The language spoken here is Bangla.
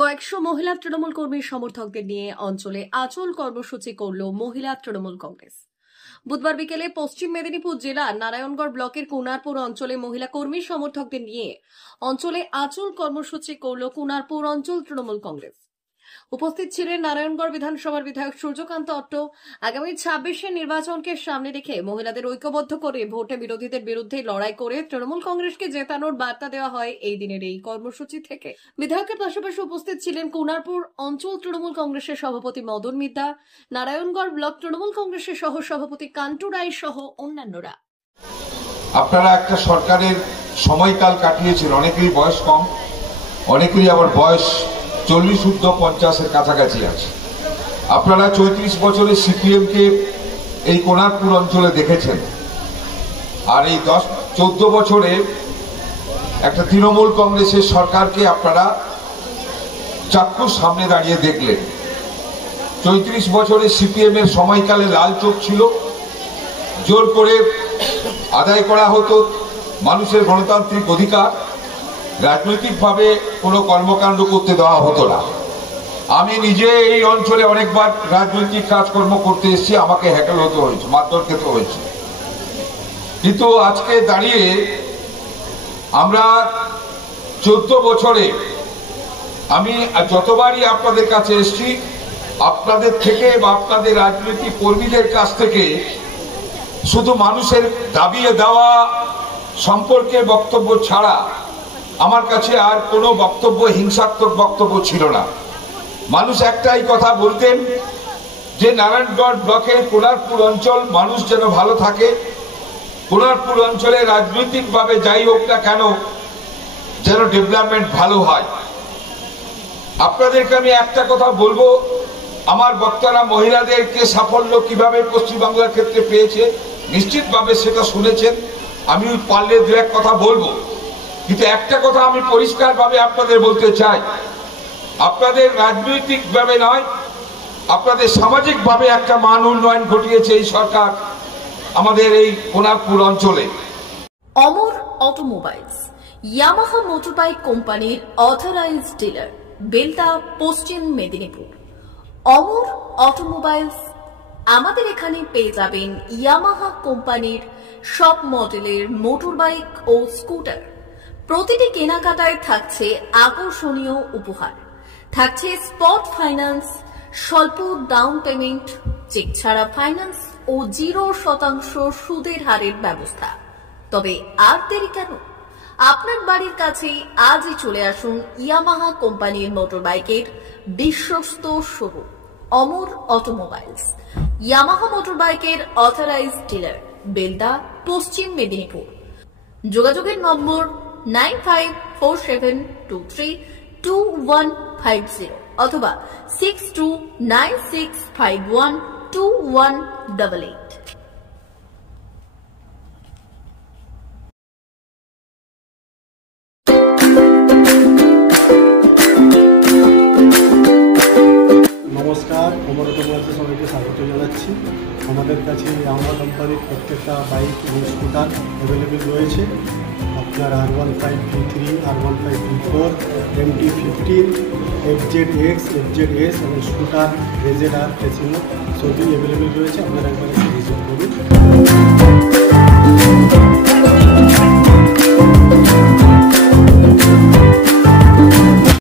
কয়েকশো মহিলা তৃণমূল কর্মী সমর্থকদের নিয়ে অঞ্চলে আচল কর্মসূচি করল মহিলা তৃণমূল কংগ্রেস। বুধবার বিকেলে পশ্চিম মেদিনীপুর জেলার নারায়ণগড় ব্লকের কুনারপুর অঞ্চলে মহিলা কর্মী সমর্থকদের নিয়ে অঞ্চলে আচল কর্মসূচি করল কুনারপুর অঞ্চল তৃণমূল কংগ্রেস। উপস্থিত ছিলেন নারায়ণগড় বিধানসভার বিধায়ক সূর্যকান্ত অট্ট। আগামী 26 নির্বাচনকে সামনে রেখে মহিলাদের ঐক্যবদ্ধ করে ভোটে বিরোধীদের বিরুদ্ধে লড়াই করে তৃণমূল কংগ্রেসকে জেতানোর বার্তা দেওয়া হয় এই দিনের এই কর্মসূচি থেকে। বিধায়কের পাশাপাশি উপস্থিত ছিলেন কুনারপুর অঞ্চল তৃণমূল কংগ্রেসের সভাপতি মদন মিদ্যা, নারায়ণগড় ব্লক তৃণমূল কংগ্রেসের সহ সভাপতি কান্টু রায় সহ অন্যান্যরা। আপনারা একটা সরকারের সময়কাল কাটিয়েছেন, অনেকেরই বয়স কম, অনেকেরই আবার বয়স 40-50-এর কাছাকাছি আছে। আপনারা 34 বছরের সিপিএমকে এই কোনারপুর অঞ্চলে দেখেছেন, আর এই 14 বছরে একটা তৃণমূল কংগ্রেসের সরকারকে আপনারা চাক্ষুষ সামনে দাঁড়িয়ে দেখলেন। 34 বছরের সিপিএম এর সময়কালে লাল চোখ ছিল, জোর করে আদায় করা হতো মানুষের গণতান্ত্রিক অধিকার, রাজনৈতিকভাবে কোনো কর্মকাণ্ড করতে দেওয়া হতো না। আমি নিজে এই অঞ্চলে অনেকবার রাজনৈতিক কাজকর্ম করতে এসেছি, আমাকে হ্যাকেল হতে হয়েছে, মারধর খেতে হয়েছে। কিন্তু আজকে দাঁড়িয়ে আমরা 14 বছরে আমি যতবারই আপনাদের কাছে এসেছি, আপনাদের থেকে বা আপনাদের রাজনৈতিক কর্মীদের কাছ থেকে শুধু মানুষের দাবিয়ে দেওয়া সম্পর্কে বক্তব্য ছাড়া আমার কাছে আর কোনো বক্তব্য, হিংসাত্মক বক্তব্য ছিল না। মানুষ একটাই কথা বলতেন যে নারায়ণগড় ব্লকের কোনারপুর অঞ্চল মানুষ যেন ভালো থাকে, কোনারপুর অঞ্চলে রাজনৈতিকভাবে যাই হোক না কেন যেন ডেভেলপমেন্ট ভালো হয়। আপনাদেরকে আমি একটা কথা বলবো, আমার বক্তারা মহিলাদেরকে সাফল্য কিভাবে পশ্চিমবাংলার ক্ষেত্রে পেয়েছে নিশ্চিতভাবে সেটা শুনেছেন। আমি পারলে দু এক কথা বলবো, কিন্তু একটা কথা আমি পরিষ্কারভাবে আপনাদের বলতে চাই, আপনাদের রাজনৈতিকভাবে নয়, আপনাদের সামাজিকভাবে একটা মান উন্নয়ন ঘটিয়েছে এই সরকার আমাদের এই কোনারপুর অঞ্চলে। অমর অটোমোবাইলস ইয়ামাহা মোটরবাইক কোম্পানির অথরাইজড ডিলার, বেলদা, পশ্চিম মেদিনীপুর। অমর অটোমোবাইলস, আমাদের এখানে পেয়ে যাবেন ইয়ামাহা কোম্পানির সব মডেলের মোটরবাইক ও স্কুটার। প্রতিটি কেনাকাটায় থাকছে আকর্ষণীয় উপহার, থাকছে স্পট ফাইন্যান্স, স্বল্প ডাউন পেমেন্ট, চেক ছাড়া ফাইন্যান্স ও 0% সুদের হারের ব্যবস্থা। তবে আর দেরি কেন? আপনার বাড়ির কাছেই আজই চলে আসুন ইয়ামাহা কোম্পানির মোটরবাইকের বিশ্বস্ত শোরুম অমর অটোমোবাইলস, ইয়ামাহা মোটরবাইকের অথরাইজড ডিলার, বেলদা, পশ্চিম মেদিনীপুর। যোগাযোগের নম্বর 9547232150 অথবা 6296512188। নমস্কার, অমর অটোমোবাইলসে সবাইকে স্বাগত জানাচ্ছি। আমাদের কাছে ইয়ামাহা কোম্পানির প্রত্যেকটা বাইক এবং স্কুটার অ্যাভেলেবেল রয়েছে। আপনার R15 V3, R15 V4, MT-15, FZX, FZS এবং স্কুটার RZR ফেসিনো সবই অ্যাভেলেবেল রয়েছে। আপনারা একবার ভিজিট করুন।